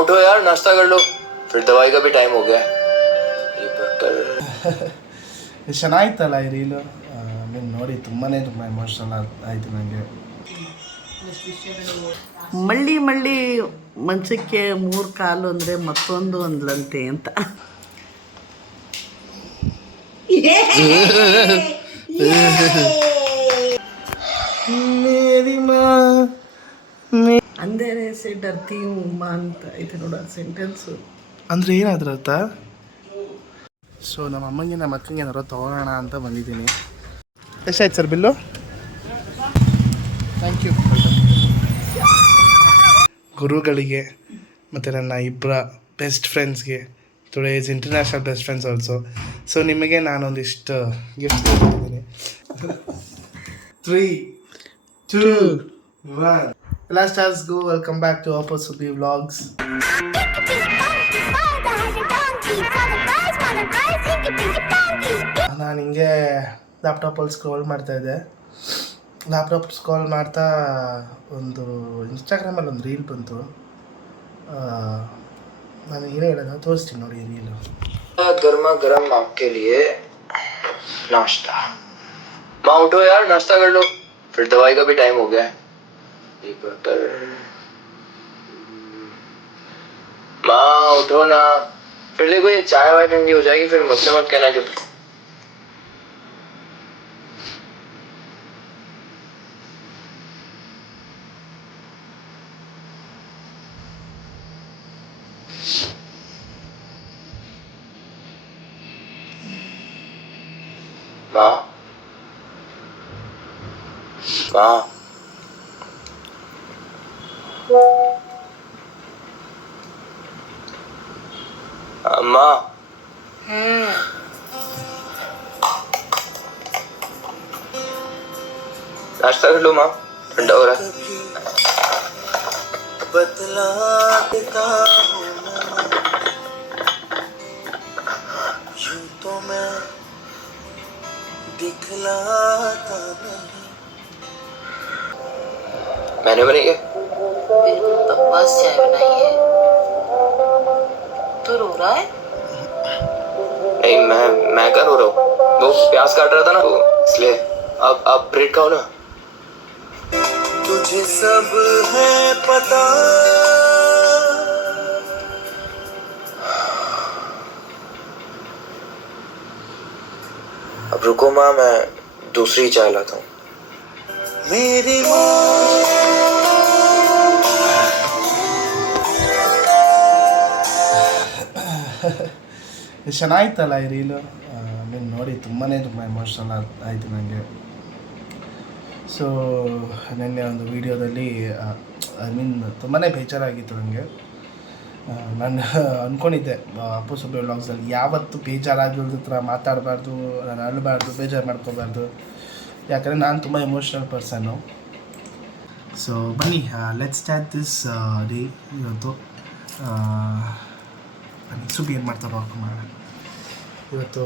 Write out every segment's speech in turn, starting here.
उठो यार, नाश्ता कर लो, फिर दवाई का भी टाइम हो गया है। ये कर ಚೆನ್ನಾಗಿತ್ತಲ್ಲ ಈ ರೀಲು. ನೀನು ನೋಡಿ ತುಂಬಾ ಎಮೋಷ್ನಲ್ ಆಯಿತು ನನಗೆ. ಮಳ್ಳಿ ಮಳ್ಳಿ ಮಂಚಕ್ಕೆ ಮೂರು ಕಾಲು ಅಂದರೆ ಮತ್ತೊಂದು ಅಂದ್ಲಂತೆ ಅಂತ. ಅಂದರೆ ಸೆ ಡರ್ತಿ ಉಮ್ಮ ಅಂತ ಐತೆ ನೋಡ ಸೆಂಟೆನ್ಸು. ಅಂದರೆ ಏನಾದ್ರ ಅರ್ಥ? ಸೊ ನಮ್ಮ ಅಮ್ಮಂಗೆ ನಮ್ಮ ಅಕ್ಕಂಗೆ ಏನಾರು ತೊಗೊಳ್ಳೋಣ ಅಂತ ಬಂದಿದ್ದೀನಿ. ಎಷ್ಟಾಯ್ತು ಸರ್ ಬಿಲ್ಲು? Thank you. ಗುರುಗಳಿಗೆ ಮತ್ತು ನನ್ನ ಇಬ್ಬರ ಬೆಸ್ಟ್ ಫ್ರೆಂಡ್ಸ್ಗೆ, today is international best friends also. So ನಿಮಗೆ ನಾನೊಂದಿಷ್ಟು ಗಿಫ್ಟ್ ಕೊಟ್ಟಿದ್ದೀನಿ. 3, 2, 1. Hello stars, go. Welcome back to Oppo Subi Vlogs. ನಾನು ಹಿಂಗೆ ಲ್ಯಾಪ್ಟಾಪಲ್ಲಿ ಸ್ಕ್ರೋಲ್ ಮಾಡ್ತಾಯಿದ್ದೆ. ಲ್ಯಾಪ್ಟಾಪ್ ಸ್ಕ್ರೋಲ್ ಮಾಡ್ತಾ ಒಂದು ಇನ್ಸ್ಟಾಗ್ರಾಮಲ್ಲಿ ಒಂದು ರೀಲ್ ಬಂತು. ನಾನು ಏನೇ ಹೇಳೋದು ತೋರಿಸ್ತೀನಿ ನೋಡಿ ರೀಲು. गर्मा गर्म आपके लिए नाश्ता। माँ उठो यार, नाश्ता कर लो, फिर दवाई का भी टाइम हो गया है। ये कर माँ उठो ना, फिर देखो ये चाय वाय ठंडी हो जाएगी, फिर मुझसे मत कहना कि माँ माँ माँ नाश्ता कर लो माँ, ठंडा हो रहा है। बदला देता हूँ यूं तो मैं दिखलाता नहीं। मैंने बनी क्या? बिल्कुल बकवास चाय बनाई है। तो रो रहा है? नहीं, मैं क्या रो रहा हूँ, वो प्याज काट रहा था ना, वो इसलिए। अब ब्रेड खाओ ना। तुझे सब है पता, अब रुको माँ, मैं दूसरी चाय लाता हूँ। मेरी ಚೆನ್ನಾಗಿತ್ತಲ್ಲ ಈ ರೀಲು. ನೀನು ನೋಡಿ ತುಂಬಾ ಎಮೋಷ್ನಲ್ ಆಯಿತು ನನಗೆ. ಸೊ ನಿನ್ನೆ ಒಂದು ವೀಡಿಯೋದಲ್ಲಿ ತುಂಬಾ ಬೇಜಾರಾಗಿತ್ತು ನನಗೆ. ನಾನು ಅಂದ್ಕೊಂಡಿದ್ದೆ ಅಪ್ಪು ಸುಬ್ಬಿ ವ್ಲಾಗ್ಸಲ್ಲಿ ಯಾವತ್ತು ಬೇಜಾರಾಗಿರೋದ್ರ ಹತ್ರ ಮಾತಾಡಬಾರ್ದು, ನಾನು ಅಳಬಾರ್ದು, ಬೇಜಾರು ಮಾಡ್ಕೋಬಾರ್ದು, ಯಾಕಂದರೆ ನಾನು ತುಂಬ ಎಮೋಷ್ನಲ್ ಪರ್ಸನ್ನು. ಸೊ ಬನ್ನಿ, ಲೆಟ್ಸ್ ಸ್ಟಾರ್ಟ್ ದಿಸ್ ಡೇ. ಇವತ್ತು ಸುಬ್ಬಿ ಏನು ಮಾಡ್ತಾ ವಾಕ್ ಮಾಡೋಣ. ಇವತ್ತು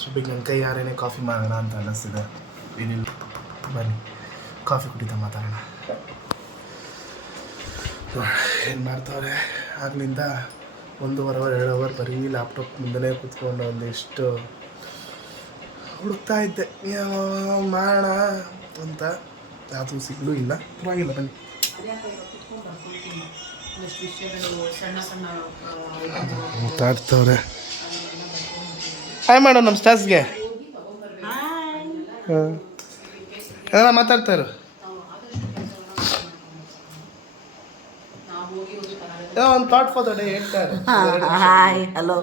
ಸುಬ್ಬಿಗೆ ನನ್ನ ಕೈ ಯಾರೇನೇ ಕಾಫಿ ಮಾಡೋಣ ಅಂತ ಅನ್ನಿಸ್ತಿದೆ. ಏನಿಲ್ಲ, ಬನ್ನಿ ಕಾಫಿ ಕುಡಿತಾ ಮಾತಾಡೋಣ. ಏನು ಮಾಡ್ತಾವ್ರೆ ಆಗಲಿಂದ 1.5 ಅವರ್ 2 ಅವರ್ ಬರೀ ಲ್ಯಾಪ್ಟಾಪ್ ಮುಂದೆ ಕೂತ್ಕೊಂಡು ಒಂದಿಷ್ಟು ಹುಡುಕ್ತಾ ಇದ್ದೆ ಮಾಡೋಣ ಅಂತ. ಅದು ಸಿಗಲೂ ಇಲ್ಲ. ಪರವಾಗಿಲ್ಲ ಬನ್ನಿ. ಮಾತಾಡ್ತವ್ರೆ. ಹಾಯ್ ಮಾಡೋ ನಮ್ಮ ಸ್ಟಾಸ್ಗೆ. ಹಾಂ ಕನ್ನಡ ಮಾತಾಡ್ತಾರು. ಒಂದು ಥಾಟ್ ಫಾರ್ ದ ಡೇ ಹೇಳ್ತಾರೆ. Hi hello.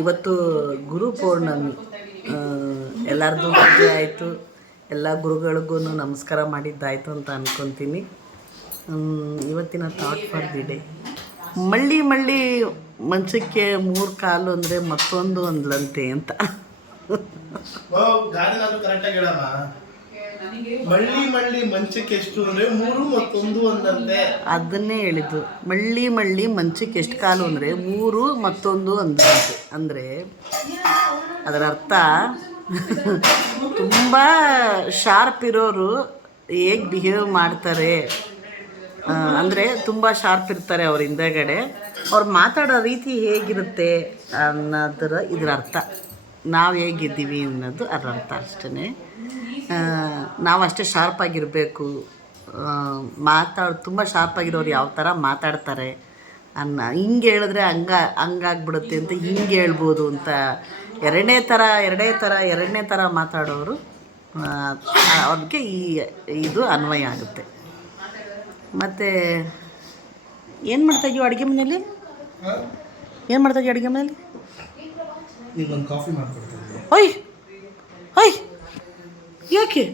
ಇವತ್ತು ಗುರು ಪೌರ್ಣಮಿ. ಎಲ್ಲರದ್ದು ಪೂಜೆ ಆಯಿತು. ಎಲ್ಲ ಗುರುಗಳಿಗೂ ನಮಸ್ಕಾರ ಮಾಡಿದ್ದಾಯಿತು ಅಂತ ಅಂದ್ಕೊತೀನಿ. ಇವತ್ತಿನ ಥಾಟ್ ಫಾರ್ ದಿ ಡೇ, ಮಳ್ಳಿ ಮಳ್ಳಿ ಮಂಚಕ್ಕೆ ಮೂರು ಕಾಲು ಅಂದರೆ ಮತ್ತೊಂದು ಅಂದ್ಲಂತೆ ಅಂತ. ಕರೆಕ್ಟಾಗಿ ಹೇಳಮ್ಮ. ಮಳ್ಳಿ ಮಳ್ಳಿ ಮಂಚಕ್ಕೆ ಎಷ್ಟು ಅಂದರೆ 3 ಮತ್ತೊಂದು ಅಂದಂತೆ. ಅದನ್ನೇ ಹೇಳಿದ್ದು. ಮಳ್ಳಿ ಮಳ್ಳಿ ಮಂಚಕ್ಕೆ ಎಷ್ಟು ಕಾಲು ಅಂದರೆ 3 ಮತ್ತೊಂದು ಅಂದ್ಲಂತೆ. ಅಂದರೆ ಅದರ ಅರ್ಥ ತುಂಬ ಶಾರ್ಪ್ ಇರೋರು ಹೇಗೆ ಬಿಹೇವ್ ಮಾಡ್ತಾರೆ ಅಂದರೆ ತುಂಬ ಶಾರ್ಪ್ ಇರ್ತಾರೆ ಅವ್ರ ಹಿಂದೆಗಡೆ. ಅವ್ರು ಮಾತಾಡೋ ರೀತಿ ಹೇಗಿರುತ್ತೆ ಅನ್ನೋದರ ಇದರ ಅರ್ಥ, ನಾವು ಹೇಗಿದ್ದೀವಿ ಅನ್ನೋದು ಅದರ ಅರ್ಥ ಅಷ್ಟೇ. ನಾವು ಅಷ್ಟೇ ಶಾರ್ಪಾಗಿರಬೇಕು. ತುಂಬ ಶಾರ್ಪಾಗಿರೋರು ಯಾವ ಥರ ಮಾತಾಡ್ತಾರೆ ಹಿಂಗೆ ಹೇಳಿದ್ರೆ ಹಂಗಾಗ್ಬಿಡುತ್ತೆ ಅಂತ ಹಿಂಗೆ ಹೇಳ್ಬೋದು ಅಂತ ಎರಡನೇ ಥರ ಮಾತಾಡೋರು ಅವ್ರಿಗೆ ಇದು ಅನ್ವಯ ಆಗುತ್ತೆ. ಮತ್ತು ಏನು ಮಾಡ್ತಾಯಿದ್ದೀವಿ ಅಡುಗೆ ಮನೆಯಲ್ಲಿ? ಏನು ಮಾಡ್ತಾಯಿದ್ದೀವಿ ಅಡುಗೆ ಮನೆಯಲ್ಲಿ? ಈಗ ಒಂದು ಕಾಫಿ ಮಾಡ್ಕೊಡ್ತೀನಿ. ಓಯ್ ಓಯ್, ಯಾಕೆ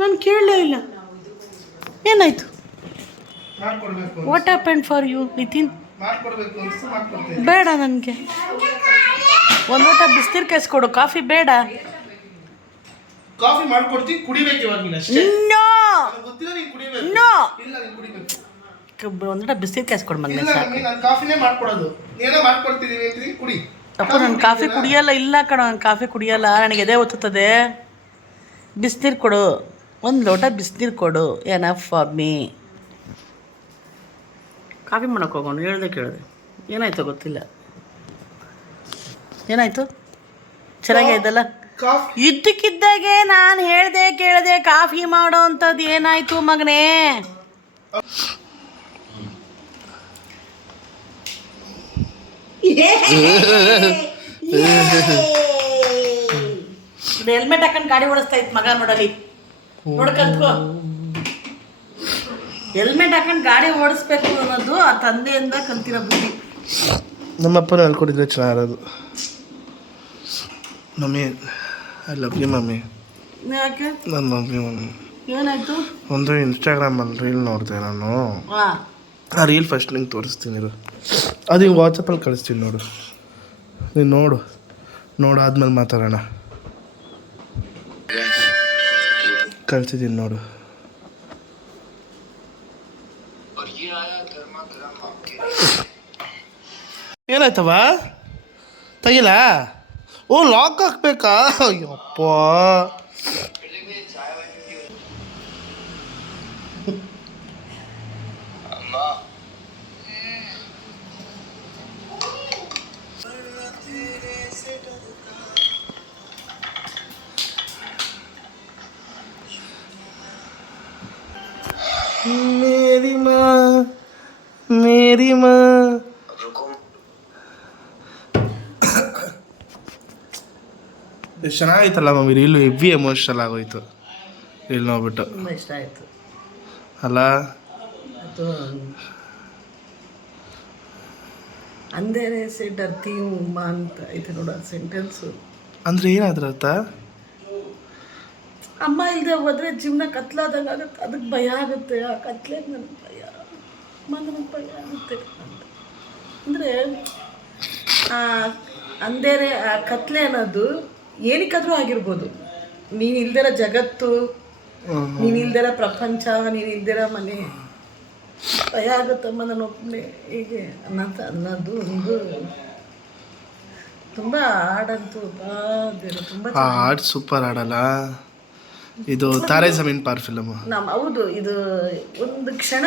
ನಾನು ಕೇಳಲೇ ಇಲ್ಲ, ಏನಾಯಿತು? ಮಾಡ್ಕೊಡ್ಬೇಕು what happened for you Nitin? ಮಾಡ್ಕೊಡ್ಬೇಕು ಅನ್ಸ್ತು ಮಾಡ್ಕೊಡ್ತೀನಿ. ಬೇಡ, ನನಗೆ ಒಂದು ಲೋಟ ಬಿಸಿನೀರು ಕಾಯಿಸ್ಕೊಡು, ಕಾಫಿ ಬೇಡ. ಕಾಫಿ ಮಾಡ್ಕೊಡ್ತೀನಿ, ಕುಡಿಬೇಕು ಇವಾಗ ನೀನು ಅಷ್ಟೇ. ನೋ ಗೊತ್ತಿಲ್ಲ ನೀನು ಕುಡಿಬೇಕು. ನೋ, ಇಲ್ಲ ನೀನು ಕುಡಿಬೇಕು. ಒಂದು ಲೋಟ ಬಿಸಿನೀರು ಕಾಯಿಸ್ಕೊಡು ಮಗನೇ, ಇಲ್ಲ ಸಾಕು. ನಾನು ಕಾಫಿನೇ ಮಾಡ್ಕೊಡೋದು, ನೀನೇ ಮಾಡ್ಕೊಡ್ತಿದ್ದೀನಿ ಅಂತೀನಿ, ಕುಡಿ. ಅಪ್ಪ ನಾನು ಕಾಫಿ ಕುಡಿಯಲ್ಲ. ಇಲ್ಲ ಕಣ, ನಾನು ಕಾಫಿ ಕುಡಿಯಲ್ಲ, ನನಗೆ ಎದೆ ಒತ್ತುತ್ತದೆ. ಬಿಸಿನೀರು ಕೊಡು, ಒಂದು ಲೋಟ ಬಿಸಿನೀರು ಕೊಡು, ಎನಫ್ ಫಾರ್ ಮೀ. ಕಾಫಿ ಮಾಡೋಕೆ ಹೋಗೋಣ, ಹೇಳ್ದೆ ಕೇಳಿದೆ. ಏನಾಯ್ತು ಗೊತ್ತಿಲ್ಲ, ಏನಾಯಿತು? ಚೆನ್ನಾಗೇ ಇದ್ದಲ್ಲ ಕಾಫಿ. ಇದ್ದಕ್ಕಿದ್ದಾಗೆ ನಾನು ಹೇಳ್ದೆ ಕೇಳಿದೆ ಕಾಫಿ ಮಾಡೋ ಅಂಥದ್ದು ಏನಾಯಿತು ಮಗನೇ? ಹೆಲ್ಮೆಟ್ ಹಾಕೊಂಡು ಗಾಡಿ ಓಡಿಸ್ತಾ ಇತ್ತು ಮಗ, ನೋಡಲಿ ನೋಡ್ಕಂತ್ಕೋ. ಹೆಲ್ಮೆಟ್ ಹಾಕೊಂಡು ಗಾಡಿ ಓಡಿಸ್ಬೇಕು ಅನ್ನೋದು ಆ ತಂದೆಯಿಂದ ಕಲ್ತಿರೋ ಬುದ್ಧಿ. ನಮ್ಮಪ್ಪನ ಹೇಳ್ಕೊಟ್ಟಿದ್ರೆ ಚೆನ್ನಾಗಿರೋದು. Mummy I love you mummy. ಯಾಕೆ? ನಾನು ಲವ್ ಯು ಮಮ್ಮಿ. ಏನಾಯ್ತು? ಒಂದು ಇನ್ಸ್ಟಾಗ್ರಾಮಲ್ಲಿ ರೀಲ್ ನೋಡಿದೆ ನಾನು. ಹಾಂ, ಆ ರೀಲ್ ಫಸ್ಟ್ ನಿಂಗೆ ತೋರಿಸ್ತೀನಿ ಇರು. ಅದು ಹಿಂಗೆ ವಾಟ್ಸಪ್ಪಲ್ಲಿ ಕಳಿಸ್ತೀನಿ ನೋಡು, ನೀನು ನೋಡಾದ್ಮೇಲೆ ಮಾತಾಡೋಣ. ಕಳ್ಸಿದ್ದೀನಿ ನೋಡು. ಏನಾಯ್ತವ? ತೆಗಿಲ್ಲ? ಓ, ಲಾಕ್ ಹಾಕ್ಬೇಕಾ? ಅಯ್ಯಪ್ಪ, ಮೇರಿ ಮಾ ಎಷ್ಟು ಚೆನ್ನಾಗಿತ್ತಲ್ಲ ಮಮ್ಮಿ ರೀಲು. ಹೆವಿ ಎಮೋಷನಲ್ ಆಗೋಯ್ತು ರೀಲ್ ನೋಡ್ಬಿಟ್ಟು. ತುಂಬ ಇಷ್ಟ ಆಯಿತು ಅಲ್ಲ? ಅದು ಅಂದೇನೆ ಸೆ ಡರ್ತಿ ಉಮ್ಮ ಅಂತ ಐತೆ ನೋಡು ಆ ಸೆಂಟೆನ್ಸು. ಅಂದರೆ ಏನಾದ್ರ ಅರ್ಥ? ಅಮ್ಮ ಇಲ್ಲದೆ ಹೋದರೆ ಜೀವನ ಕತ್ಲಾದಂಗೆ ಆಗುತ್ತೆ, ಅದಕ್ಕೆ ಭಯ ಆಗುತ್ತೆ. ಆ ಕತ್ಲೆಗೆ ನನಗೆ ಭಯ, ಅಮ್ಮ ನನಗೆ ಭಯ ಆಗುತ್ತೆ ಅಂತ. ಅಂದರೆ ಅಂದೇರೆ ಆ ಕತ್ಲೆ ಅನ್ನೋದು ಏನಕ್ಕಾದರೂ ಆಗಿರ್ಬೋದು. ನೀನು ಇಲ್ದಿರ ಜಗತ್ತು, ನೀನು ಇಲ್ದಿರ ಪ್ರಪಂಚ, ನೀನು ಇಲ್ದಿರ ಮನೆ, ಭಯ ಆಗುತ್ತಮ್ಮ ನಾನು ಒಬ್ಬನೇ ಹೀಗೆ ಅನ್ನೋದು ಒಂದು ತುಂಬ ಹಾಡಂತೂ ತುಂಬ ಆ ಹಾಡು ಸೂಪರ್ ಹಾಡಲ್ಲ ಇದು. ತಾರೆ ಜಮೀನ್ ಪಾರ್ ಫಿಲಮ್. ಹೌದು, ಇದು ಒಂದು ಕ್ಷಣ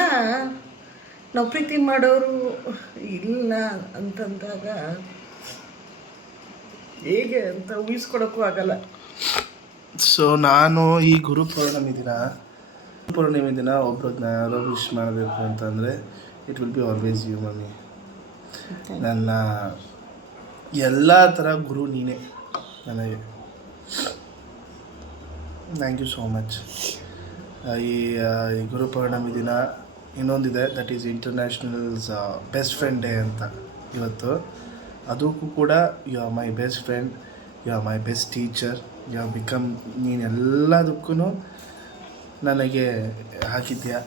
ನಾವು ಪ್ರೀತಿ ಮಾಡೋರು ಇಲ್ಲ ಅಂತಂದಾಗ ಹೇಗೆ ಅಂತ ಊಹಿಸ್ಕೊಳಕ್ಕೂ ಆಗಲ್ಲ. ಸೊ ನಾನು ಈ ಗುರು ಪೂರ್ಣಿಮೆ ದಿನ ಒಬ್ಬರನ್ನ ಯಾರೋ ವಿಶ್ ಮಾಡಬೇಕು ಅಂತಂದರೆ it will be always you mummy. ನನ್ನ ಎಲ್ಲ ಥರ ಗುರು ನೀನೇ ನನಗೆ. Thank you so much. ಈ ಗುರು ಪೌರ್ಣಮಿ ದಿನ ಇನ್ನೊಂದಿದೆ, that is internationals best friend day ಅಂತ ಇವತ್ತು. ಅದಕ್ಕೂ ಕೂಡ you are my best friend, you are my best teacher, you are become. ನೀನು ಎಲ್ಲದಕ್ಕೂ ನನಗೆ ಹಾಕಿದ್ಯಾ.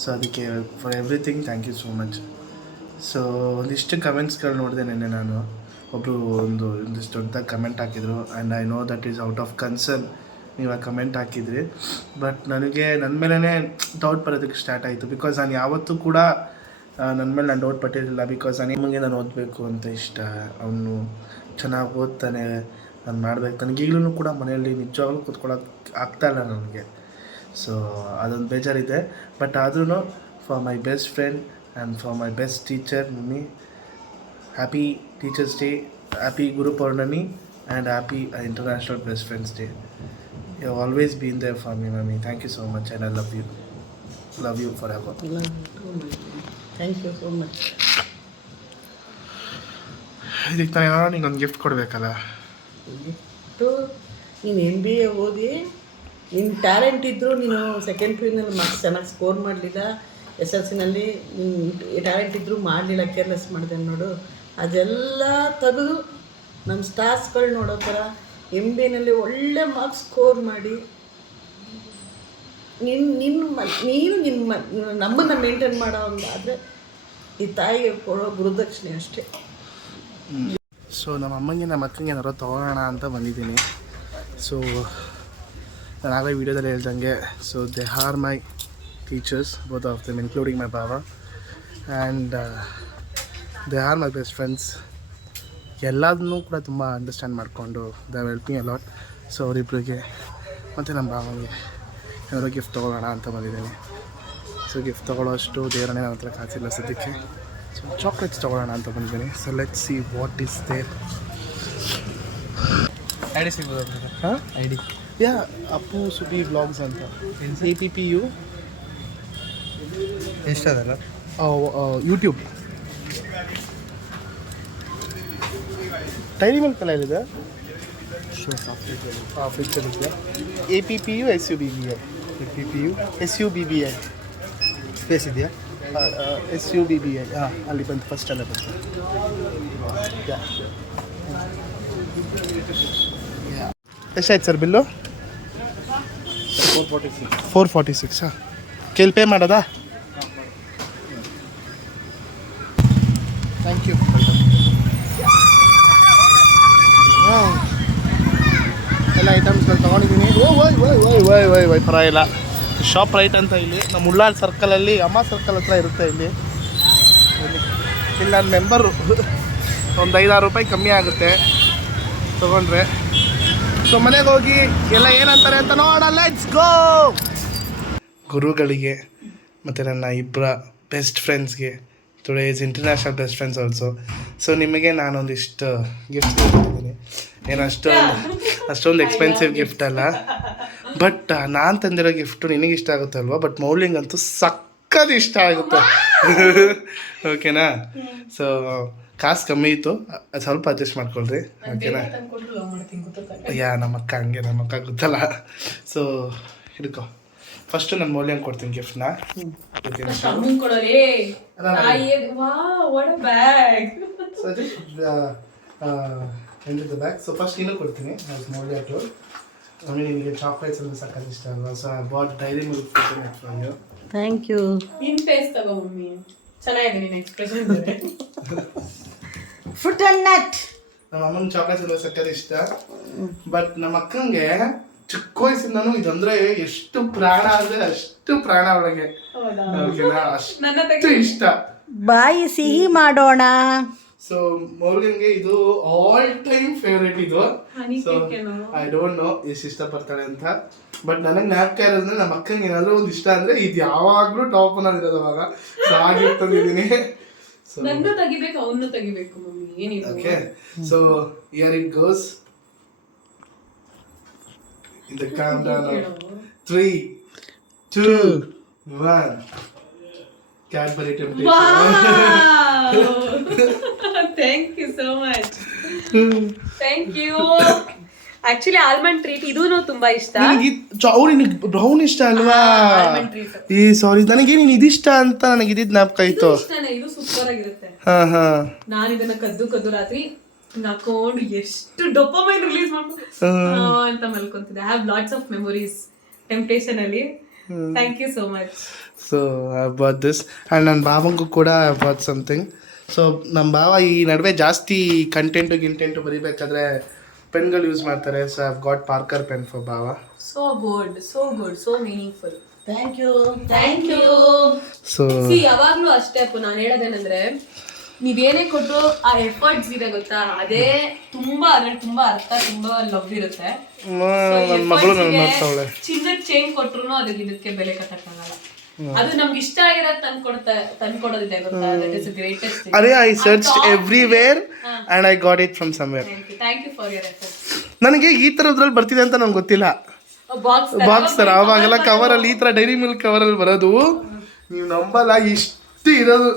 ಸೊ ಅದಕ್ಕೆ for everything thank you so much. So ಒಂದಿಷ್ಟು ಕಮೆಂಟ್ಸ್ಗಳು ನೋಡಿದೆ ನೆನ್ನೆ ನಾನು. ಒಬ್ಬರು ಒಂದಿಷ್ಟು ದೊಡ್ಡದಾಗಿ ಕಮೆಂಟ್ ಹಾಕಿದರು and I know that is out of concern ನೀವು ಆ ಕಮೆಂಟ್ ಹಾಕಿದ್ರಿ. ಬಟ್ ನನಗೆ ನನ್ನ ಮೇಲೇ ಡೌಟ್ ಬರೋದಕ್ಕೆ ಸ್ಟಾರ್ಟ್ ಆಯಿತು. ಬಿಕಾಸ್ ನಾನು ಯಾವತ್ತೂ ಕೂಡ ನನ್ನ ಮೇಲೆ ನಾನು ಡೌಟ್ ಪಟ್ಟಿರಲಿಲ್ಲ. ಬಿಕಾಸ್ ನಿಮಗೆ ನಾನು ಓದಬೇಕು ಅಂತ ಇಷ್ಟ, ಅವನು ಚೆನ್ನಾಗಿ ಓದ್ತಾನೆ, ನಾನು ಮಾಡಬೇಕು. ನನಗೀಗಲೂ ಕೂಡ ಮನೆಯಲ್ಲಿ ನಿಜವಾಗ್ಲೂ ಕೂತ್ಕೊಳ್ಳೋಕೆ ಆಗ್ತಾಯಿಲ್ಲ ನನಗೆ. ಸೊ ಅದೊಂದು ಬೇಜಾರಿದೆ. ಬಟ್ ಆದ್ರೂ for my best friend and for my best teacher, Mummy. Happy Teachers' Day, happy Guru Purnami, and happy International Best Friends Day. You have always been there for me, Mummy. Thank you so much, and I love you. Love you forever. Thank you so much. ಇದಕ್ಕೆ ನಾನು ನಿಂಗೊಂದು gift ಕೊಡಬೇಕಲ್ಲ. ನೀನು MBA ಓದಿ ನಿನ್ನ talent ಇದ್ದರೂ ನೀನು second ಪಿನಲ್ಲಿ marks ಚೆನ್ನಾಗಿ score ಮಾಡಲಿಲ್ಲ, SLCನಲ್ಲಿ ನಿನ್ನ ಟ್ಯಾಲೆಂಟ್ ಇದ್ದರೂ ಮಾಡಲಿಲ್ಲ, ಕೇರ್ಲೆಸ್ ಮಾಡಿದೆ ನೋಡು. ಅದೆಲ್ಲ ತೆಗೆದು ನಮ್ಮ ಸ್ಟಾರ್ಸ್ಗಳು ನೋಡೋ ಥರ MBAನಲ್ಲಿ ಒಳ್ಳೆ ಮಾರ್ಕ್ಸ್ ಸ್ಕೋರ್ ಮಾಡಿ ನೀನು ನಮ್ಮನ್ನು ಮೇಂಟೈನ್ ಮಾಡೋ ಹಂಗಾದರೆ ಈ ತಾಯಿಗೆ ಕೊಡೋ ಗುರುದಕ್ಷಿಣೆ ಅಷ್ಟೇ. ಸೊ ನಮ್ಮ ಅಮ್ಮಂಗೆ ನಮ್ಮ ಅಕ್ಕಂಗೆ ಏನಾರು ತೊಗೊಳ್ಳೋಣ ಅಂತ ಬಂದಿದ್ದೀನಿ. ಸೊ ನಾನು ಆಗಲೇ ವೀಡಿಯೋದಲ್ಲಿ ಹೇಳ್ದಂಗೆ, so they are my teachers, both of them including my baba, and they are my best friends. ಎಲ್ಲದನ್ನೂ ಕೂಡ ತುಂಬ ಅಂಡರ್ಸ್ಟ್ಯಾಂಡ್ ಮಾಡಿಕೊಂಡು they are helping a lot. So ಅವರಿಬ್ಬರಿಗೆ ಮತ್ತು ನಮ್ಮ ಬಾಬಾಗೆ ಏನಾದರೂ ಗಿಫ್ಟ್ ತೊಗೊಳ್ಳೋಣ ಅಂತ ಬಂದಿದ್ದೀನಿ. ಸೊ ಗಿಫ್ಟ್ ತೊಗೊಳ್ಳೋ ಅಷ್ಟು ದೇವರನ್ನೇ ನನ್ನ ಹತ್ರ ಕಾಸಿಲ್ಲ ಸದ್ಯಕ್ಕೆ. ಸೊ ಚಾಕ್ಲೇಟ್ಸ್ ತೊಗೊಳ್ಳೋಣ ಅಂತ ಬಂದಿದ್ದೀನಿ. So let's see what is there. ID ಸಿಗ್ಬೋದು? ಹಾಂ, ID ya, Appu Subbi vlogs ಅಂತ, APPU. ಎಷ್ಟದಲ್ಲ? ಯೂಟ್ಯೂಬ್. ಟೈರಿ ಮಿಲ್ಕ್ ಎಲ್ಲ ಇದೆ. ಫೀಚರ್ ಇದೆ. APPU SUBBI. APPU SUBBI space ಇದೆಯಾ? SUBBI. ಹಾಂ, ಅಲ್ಲಿ ಬಂತು, ಫಸ್ಟ್ ಅಲ್ಲೇ ಬಂತು. ಎಷ್ಟಾಯ್ತು ಸರ್ ಬಿಲ್ಲು? 446. ಹಾಂ, ಕೇಳಿ ಪೇ ಮಾಡೋದಾ? Thank you. ಎಲ್ಲ ಐಟಮ್ಸ್ಗಳು ತೊಗೊಂಡಿದ್ದೀನಿ. ಓಯ್ ಪರವಾಗಿಲ್ಲ. ಶಾಪ್ ರೈಟ್ ಅಂತ ಇಲ್ಲಿ ನಮ್ಮ ಉಳ್ಳಾಳ್ ಸರ್ಕಲಲ್ಲಿ, ಅಮ್ಮ ಸರ್ಕಲ್ ಹತ್ರ ಇರುತ್ತೆ. ಇಲ್ಲಿ ನಾನು ಮೆಂಬರು. ಒಂದು 5-6 ರೂಪಾಯಿ ಕಮ್ಮಿ ಆಗುತ್ತೆ ತೊಗೊಂಡ್ರೆ. ಸೊ ಮನೆಗೆ ಹೋಗಿ ಎಲ್ಲ ಏನಂತಾರೆ ಅಂತ ನೋಡೋಣ. Let's go. ಗುರುಗಳಿಗೆ ಮತ್ತು ನನ್ನ ಇಬ್ಬರ ಬೆಸ್ಟ್ ಫ್ರೆಂಡ್ಸ್ಗೆ, today is international best friends also. So ನಿಮಗೆ ನಾನೊಂದಿಷ್ಟು ಗಿಫ್ಟ್ ಕೊಟ್ಟಿದ್ದೀನಿ. ಏನು ಅಷ್ಟೊಂದು ಎಕ್ಸ್ಪೆನ್ಸಿವ್ ಗಿಫ್ಟ್ ಅಲ್ಲ, ಬಟ್ ನಾನು ತಂದಿರೋ ಗಿಫ್ಟು ನಿನಗೆ ಇಷ್ಟ ಆಗುತ್ತೆ ಅಲ್ವಾ? ಬಟ್ ಮೌಲಿಂಗಂತೂ ಸಕ್ಕತ್ ಇಷ್ಟ ಆಗುತ್ತೆ. ಓಕೆನಾ? ಸೊ ಕಾಸು ಕಮ್ಮಿ ಇತ್ತು, ಅದು ಸ್ವಲ್ಪ ಅಡ್ಜಸ್ಟ್ ಮಾಡ್ಕೊಳ್ರಿ. ಓಕೆನಾ? ಯಾ, ನಮ್ಮ ಅಕ್ಕ ಹಂಗೆ, ನಮ್ಮ ಅಕ್ಕ ಗೊತ್ತಲ್ಲ. ಸೊ ಹಿಡ್ಕೊ, ಫಸ್ಟು ನಾನು ಮೌಲ್ಯಂಗೆ ಕೊಡ್ತೀನಿ ಗಿಫ್ಟ್ನ. ಎಂಟು ಬ್ಯಾಗ್. ಸೊ ಫಸ್ಟ್ ನೀನು ಕೊಡ್ತೀನಿ ಮೌಲ್ಯ ಟು. ಆಮೇಲೆ ನಿಮಗೆ ಚಾಕ್ಲೇಟ್ಸ್ ಎಲ್ಲ ಸಕ್ಕತ್ ಇಷ್ಟ ಅಲ್ವಾ? So I bought dairy milk from you. Thank you. ನಿನ್ ಫೇಸ್ ತಗೋ ಮಮ್ಮಿ, ಚೆನ್ನಾಗಿದೆ ನಿನ್ನ ಎಕ್ಸ್ಪ್ರೆಷನ್. Fruit and nut. ನಮ್ಮ ಅಮ್ಮನ ಚಾಕ್ಲೇಟ್ಸ್ ಎಲ್ಲ ಸಕ್ಕತ್ ಇಷ್ಟ. ಬಟ್ ನಮ್ಮ ಅಕ್ಕಂಗೆ ಚಿಕ್ಕ ವಯಸ್ಸಿಂದನೂ ಇದಂದ್ರೆ ಎಷ್ಟು ಪ್ರಾಣ ಅಂದ್ರೆ ಅಷ್ಟು ಪ್ರಾಣ ಒಳಗೆ. ಓಕೆನಾ? ಅಷ್ಟು ಇಷ್ಟ. ಬಾಯಿ ಸಿಹಿ ಮಾಡೋಣ. ಸೊ ಮೌಲ್ಯಂಗೆ ಇದು ಆಲ್ ಟೈಮ್ ಫೇವ್ರೇಟ್ ಇದು. ಸೊ ಐ ಡೋಂಟ್ ನೋ ಎಷ್ಟು ಇಷ್ಟಪಡ್ತಾಳೆ ಅಂತ, ಬಟ್ ನನಗೆ ಜ್ಞಾಪಕ ಇರೋದ್ರೆ ನಮ್ಮ ಅಕ್ಕಂಗೆ ಏನಾದರೂ ಒಂದು ಇಷ್ಟ ಅಂದರೆ ಇದು ಯಾವಾಗಲೂ ಟಾಪ್ ನಲ್ಲಿ ಇರೋದು. ಅವಾಗ ಸೊ ಹಾಗೆ ತಂದಿದ್ದೀನಿ. ಸೊ ನನ್ನ ತೆಗಿಬೇಕು, ಅವನು ತೆಗಿಬೇಕು ಮಮ್ಮಿ, ಏನಿಲ್ಲ. Okay, so here it goes. In the countdown of 3, 2, 1. Cadbury Temptation. Wow! Thank you so much. Thank you. Actually almond treat ಇದೂನು ತುಂಬಾ ಇಷ್ಟ. ಅವ್ರಿಗೆ ಬ್ರೌನ್ ಇಷ್ಟ ಅಲ್ವಾ? ಈ ಸಾರಿ, ನನಗೆ ನೀನು ಇದಿಷ್ಟ ಅಂತ ನನಗೆ ಇದಿದ್ ಜ್ಞಾಪಕ ಆಯ್ತು. ಇದು ಸೂಪರ್ ಆಗಿರುತ್ತೆ. ಹಾ, ನಾನು ಇದನ್ನ ಕದ್ದು ರಾತ್ರಿ ಹಾಕೊಂಡು ಎಷ್ಟು ಡೋಪಮೈನ್ ರಿಲೀಸ್ ಮಾಡ್ಕೊಂಡು ಅಂತ ಮಲ್ಕೊಂತಿದ್ದೆ. I have lots of memories temptation ಅಲ್ಲಿ. Thank you so much. So I bought this and ನನ್ನ ಬಾವಂಗೂ ಕೂಡ ಐ ಬಾಟ್ ಸಮಥಿಂಗ್. ಸೊ ನಮ್ಮ ಬಾವ ಈ ನಡುವೆ ಜಾಸ್ತಿ ಕಂಟೆಂಟು ಬರೀಬೇಕಾದ್ರೆ ಪೆನ್ಗಳು ಯೂಸ್ ಮಾಡ್ತಾರೆ. So I have got Parker pen for bava. So good, so meaningful. Thank you. So ಯಾವಾಗ್ಲೂ ಅಷ್ಟೇ ಅಪ್ಪ, ನಾನು ಹೇಳೋದೇನಂದ್ರೆ ನೀವೇನೇ ಕೊಟ್ಟು ಆ ಎಫರ್ಟ್ಸ್ ಇದೆ ಗೊತ್ತಾ, ಅದೇ ತುಂಬಾ ಅದ್ರಲ್ಲಿ ತುಂಬಾ ಅರ್ಥ, ತುಂಬಾ ಲವ್ ಇರುತ್ತೆ. ನನ್ನ ಮಗಳು ನನ್ನ ನೋಡ್ತಾವಳೆ. ಚಿನ್ನದ ಚೈನ್ ಕೊಟ್ರು ಅದಕ್ಕೆ ಇದಕ್ಕೆ ಬೆಲೆ ಕಟ್ಟಕ್ಕಾಗಲ್ಲ. ಅದು ನಮ್ಗೆ ಇಷ್ಟ ಆಗಿರೋದು ತಂದ್ಕೊಡೋದಿದೆ ಗೊತ್ತಾ, ದಟ್ ಇಸ್ ಗ್ರೇಟೆಸ್ಟ್. ಅರೆ I search everywhere and I got it from somewhere. Thank you for your effort. ನನಗೆ ಈ ಥರದ್ರಲ್ಲಿ ಬರ್ತಿದೆ ಅಂತ ನಂಗೆ ಗೊತ್ತಿಲ್ಲ. ಬಾಕ್ಸ್ ಥರ ಅವಾಗೆಲ್ಲ ಕವರಲ್ಲಿ ಈ ಥರ ಡೈರಿ ಮಿಲ್ಕ್ ಕವರಲ್ಲಿ ಬರೋದು, ನೀವು ನಂಬಲ್ಲ, ಇಷ್ಟು ಇರೋದು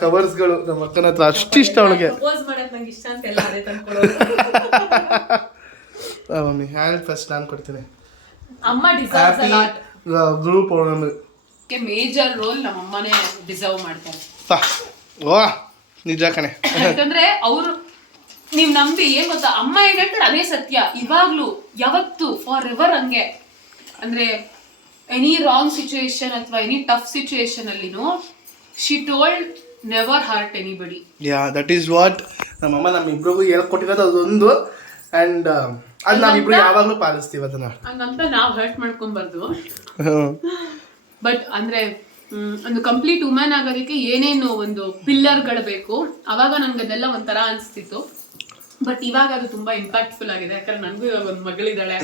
ಕವರ್ಸ್ಗಳು ನಮ್ಮ ಅಕ್ಕನ ಹತ್ರ, ಅಷ್ಟು ಇಷ್ಟ ಅವಳಿಗೆ. ಪ್ರಪೋಸ್ ಮಾಡಕ್ ನಂಗೆ ಇಷ್ಟ ಅಂತ ಎಲ್ಲ ಅದೇ ತಂದ್ಕೊಡೋದು. ಮಮ್ಮಿ ಹ್ಯಾಂಡ್ ಫಸ್ಟ್ ನಾನು ಕೊಡ್ತೀನಿ. Amma deserves a lot. Guru Purnima major role ನಮ್ಮ ಅಮ್ಮನೇ ಡಿಸರ್ವ್ ಮಾಡ್ತಾರೆ. ವಾ ನಿಜ ಕಣೆ. ಯಾಕಂದ್ರೆ ಅವರು ನೀವ್ ನಂಬಿ ಏನ್ ಗೊತ್ತಾ, ಅಮ್ಮ ಹೇಗ್ ಹೇಳ್ತಾರೆ ಅದೇ ಸತ್ಯ ಇವಾಗ್ಲೂ, ಯಾವತ್ತು ಫಾರ್ ಎವರ್ ಹಂಗೆ. ಅಂದ್ರೆ ಎನಿ ರಾಂಗ್ ಸಿಚುಯೇಷನ್ ಅಥವಾ ಎನಿ ಟಫ್ ಸಿಚುಯೇಷನ್ ಅಲ್ಲಿನೂ she told never hurt anybody. Yeah that is what ನಮ್ಮಮ್ಮ ನಮ್ಮಿಬ್ರಿಗೂ ಹೇಳ್ಕೊಟ್ಟಿರೋದು ಅದೊಂದು. ಆ್ಯಂಡ್ ಅದು ನಾವಿಬ್ರು ಯಾವಾಗಲೂ ಪಾಲಿಸ್ತೀವಿ ಅದನ್ನ. ಹಂಗಂತ ನಾವು ಹರ್ಟ್ ಮಾಡ್ಕೊಂಬಾರ್ದು. ಬಟ್ ಅಂದ್ರೆ ಒಂದು ಕಂಪ್ಲೀಟ್ ವುಮೆನ್ ಆಗೋದಕ್ಕೆ ಏನೇನು ಒಂದು ಪಿಲ್ಲರ್ಗಳು ಬೇಕು, ಅವಾಗ ನನ್ಗೆ ಅದೆಲ್ಲ ಒಂಥರ ಅನಿಸ್ತಿತ್ತು. ಬಟ್ ಇವಾಗ ಅದು ತುಂಬಾ ಇಂಪ್ಯಾಕ್ಟ್ಫುಲ್ ಆಗಿದೆ. ಯಾಕಂದ್ರೆ ನನಗೂ ಇವಾಗ ಒಂದು ಮಗಳಿದ್ದಾಳೆ.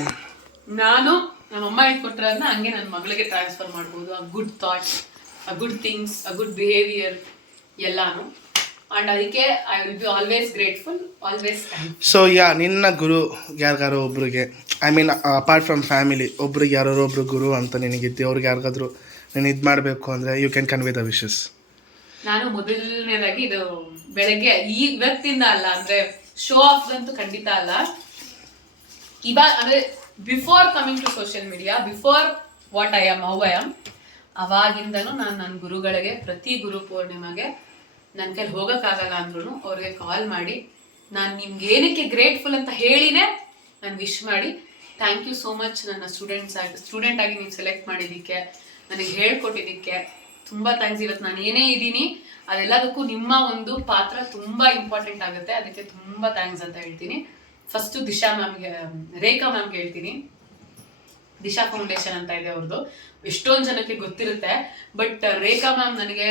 ನಾನು ನಮ್ಮಮ್ಮ ಹೇಳ್ಕೊಟ್ಟಿರೋದನ್ನ ಹಂಗೆ ನನ್ನ ಮಗಳಿಗೆ ಟ್ರಾನ್ಸ್ಫರ್ ಮಾಡ್ಬೋದು. A good thoughts, a good things, a good behaviour ಎಲ್ಲಾನು. ಅಂಡ್ ಅದಕ್ಕೆ I will be always grateful, always thankful. So yeah ನಿನ್ನ ಗುರು ಯಾರಿಗಾರೋ ಒಬ್ರಿಗೆ, I mean apart from family, ಒಬ್ರಿಗೆ ಯಾರೋ ಒಬ್ರು ಗುರು ಅಂತ ನಿನಗಿದ್ದು, ಅವ್ರಿಗೆ ಯಾರಿಗಾದ್ರೂ ನೀನು ಇದು ಮಾಡಬೇಕು ಅಂದರೆ you can convey the wishes. ನಾನು ಮೊದಲನೇದಾಗಿ ಇದು ಬೆಳಗ್ಗೆ ಇವತ್ತಿಂದ ಅಲ್ಲ, ಅಂದ್ರೆ ಶೋ ಆಫ್ ಅಂತೂ ಖಂಡಿತ ಅಲ್ಲ. ಇವಾಗ ಅಂದ್ರೆ before coming to social media, before what I am, how I am, ಅವಾಗಿಂದನೂ ನಾನು ನನ್ನ ಗುರುಗಳಿಗೆ ಪ್ರತಿ ಗುರು ಪೂರ್ಣಿಮೆಗೆ ನನ್ನ ಕೈಲಿ ಹೋಗೋಕ್ಕಾಗಲ್ಲ ಅಂದ್ರೂ ಅವ್ರಿಗೆ ಕಾಲ್ ಮಾಡಿ ನಾನು ನಿಮ್ಗೆ ಏನಕ್ಕೆ ಗ್ರೇಟ್ಫುಲ್ ಅಂತ ಹೇಳಿನೇ ನಾನು ವಿಶ್ ಮಾಡಿ, ಥ್ಯಾಂಕ್ ಯು ಸೋ ಮಚ್ ನನ್ನ ಸ್ಟೂಡೆಂಟ್ ಆಗಿ ನೀವು ಸೆಲೆಕ್ಟ್ ಮಾಡಿದ್ದಕ್ಕೆ, ನನಗೆ ಹೇಳ್ಕೊಟ್ಟಿದ್ದಕ್ಕೆ ತುಂಬ ಥ್ಯಾಂಕ್ಸ್. ಇವತ್ತು ನಾನು ಏನೇ ಇದ್ದೀನಿ ಅದೆಲ್ಲದಕ್ಕೂ ನಿಮ್ಮ ಒಂದು ಪಾತ್ರ ತುಂಬ ಇಂಪಾರ್ಟೆಂಟ್ ಆಗುತ್ತೆ, ಅದಕ್ಕೆ ತುಂಬ ಥ್ಯಾಂಕ್ಸ್ ಅಂತ ಹೇಳ್ತೀನಿ. ಫಸ್ಟು ದಿಶಾ ಮ್ಯಾಮ್ಗೆ, ರೇಖಾ ಮ್ಯಾಮ್ಗೆ ಹೇಳ್ತೀನಿ. ದಿಶಾ ಫೌಂಡೇಶನ್ ಅಂತ ಇದೆ ಅವ್ರದ್ದು, ಎಷ್ಟೊಂದು ಜನಕ್ಕೆ ಗೊತ್ತಿರುತ್ತೆ. ಬಟ್ ರೇಖಾ ಮ್ಯಾಮ್ ನನಗೆ